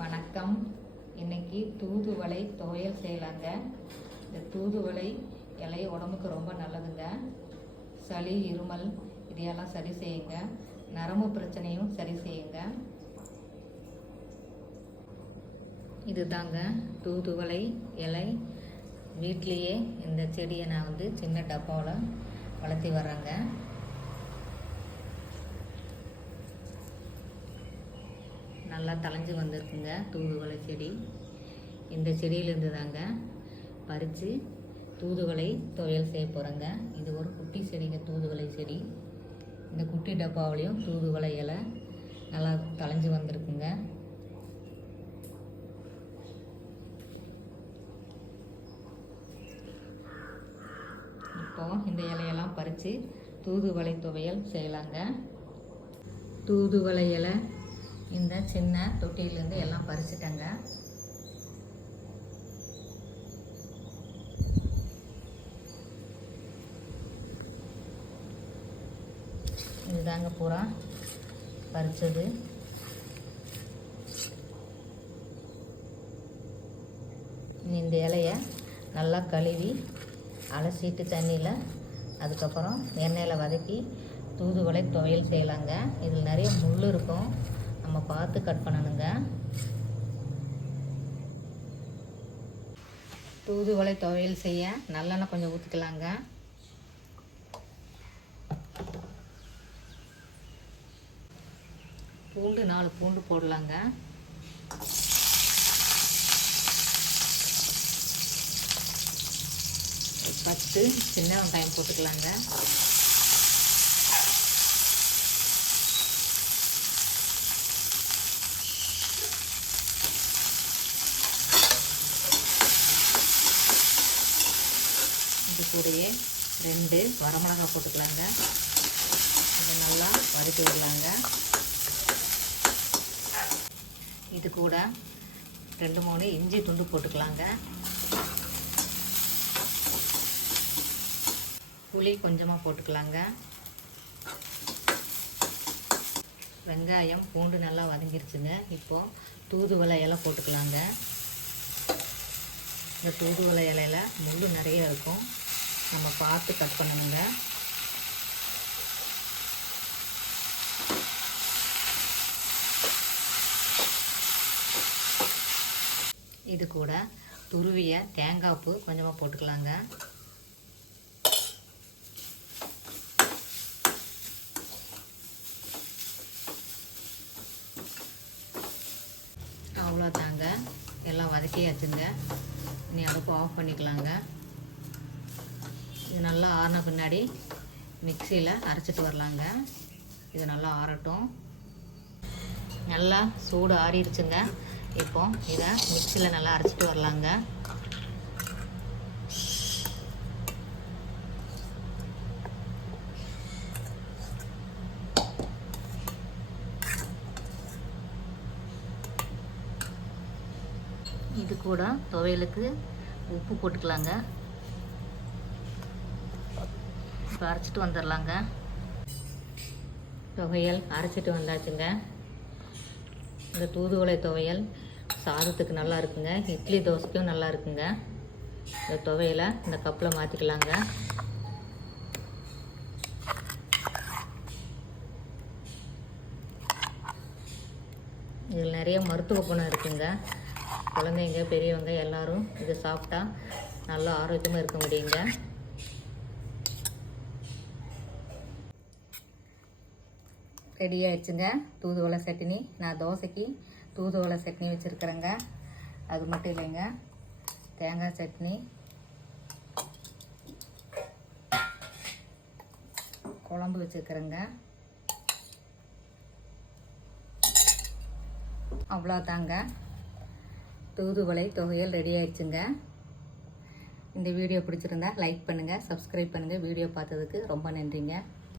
வணக்கம். இன்னைக்கு தூதுவளை துவையல் செய்யலாங்க. இந்த தூதுவளை இலை உடம்புக்கு ரொம்ப நல்லதுங்க. சளி இருமல் இதையெல்லாம் சரி செய்யுங்க. நரம்பு பிரச்சனையும் சரி செய்யுங்க. இதுதாங்க தூதுவளை இலை. வீட்லேயே இந்த செடியை நான் வந்து சின்ன டப்பாவில் வளர்த்தி வர்றேங்க. நல்லா தளைஞ்சு வந்திருக்குங்க தூதுவளை செடி. இந்த செடியிலேருந்து தாங்க பறித்து தூதுவளை துவையல் செய்ய போகிறேங்க இது ஒரு குட்டி செடிங்க தூதுவளை செடி. இந்த குட்டி டப்பாவிலையும் தூதுவளை இலை நல்லா தளைஞ்சு வந்திருக்குங்க. இப்போ இந்த இலையெல்லாம் பறித்து தூதுவளை துவையல் செய்யலாங்க. தூதுவளை இலை இந்த சின்ன தொட்டியிலேருந்து எல்லாம் பறிச்சுட்டேங்க. இதுதாங்க பூரா பறித்தது இந்த இலையை நல்லா கழுவி அலசிட்டு தண்ணியில் அதுக்கப்புறம் எண்ணெயில் வதக்கி தூதுவளை துவையல் செய்யலாங்க. இதில் நிறைய முள் இருக்கும். நம்ம பார்த்து கட் பண்ணணுங்க. தூதுவளை துவையல் செய்ய நல்லெண்ணெய் கொஞ்சம் ஊற்றிக்கலாங்க பூண்டு நாலு பூண்டு போடலாங்க. பத்து சின்ன வெங்காயம் போட்டுக்கலாங்க. கூடயே ரெண்டு வரமிளகா போட்டுக்கலாங்க. இதை நல்லா வதக்கி விடலாங்க. இது கூட ரெண்டு மூணு இஞ்சி துண்டு போட்டுக்கலாங்க. புளி கொஞ்சமாக போட்டுக்கலாங்க. வெங்காயம் பூண்டு நல்லா வதங்கிருச்சுங்க. இப்போது தூதுவளை இலை போட்டுக்கலாங்க. இந்த தூதுவளை இலையில முள் நிறைய இருக்கும். நம்ம பார்த்து கட் பண்ணணுங்க இது கூட துருவிய தேங்காய் பூ கொஞ்சமாக போட்டுக்கலாங்க. அவ்வளோ தாங்க எல்லாம் வதக்கியாச்சுங்க. இனி அடுப்பு ஆஃப் பண்ணிக்கலாங்க. இது நல்லா ஆறின பின்னாடி மிக்சியில் அரைச்சிட்டு வரலாங்க. இது நல்லா ஆறட்டும். நல்லா சூடு ஆறிடுச்சுங்க. இப்போ இதை மிக்சியில் நல்லா அரைச்சிட்டு வரலாங்க. இது கூட துவையலுக்கு உப்பு போட்டுக்கலாங்க. இப்போ அரைச்சிட்டு வந்துடலாங்க. துவையல் அரைச்சிட்டு வந்தாச்சுங்க. இந்த தூதுவளை துவையல் சாதத்துக்கு நல்லா இருக்குங்க. இட்லி தோசைக்கும் நல்லா இருக்குங்க. இந்த துவையலை இந்த கப்பில் மாற்றிக்கலாங்க இதில் நிறைய மருத்துவ குணம் இருக்குங்க. குழந்தைங்க பெரியவங்க எல்லாரும் இதை சாப்பிட்டா நல்லா ஆரோக்கியமாக இருக்க முடியுங்க. ரெடி ஆயிடுச்சுங்க. தூதுவளை சட்னி. நான் தோசைக்கு தூதுவளை சட்னி வச்சுருக்குறேங்க. அது மட்டும் இல்லைங்க. தேங்காய் சட்னி. குழம்பு வச்சுருக்குறேங்க. அவ்வளோதாங்க. தூதுவளை தொகையல் ரெடி ஆயிடுச்சுங்க. இந்த வீடியோ பிடிச்சிருந்தா லைக் பண்ணுங்கள் சப்ஸ்கிரைப் பண்ணுங்கள் வீடியோ பார்த்ததுக்கு ரொம்ப நன்றிங்க.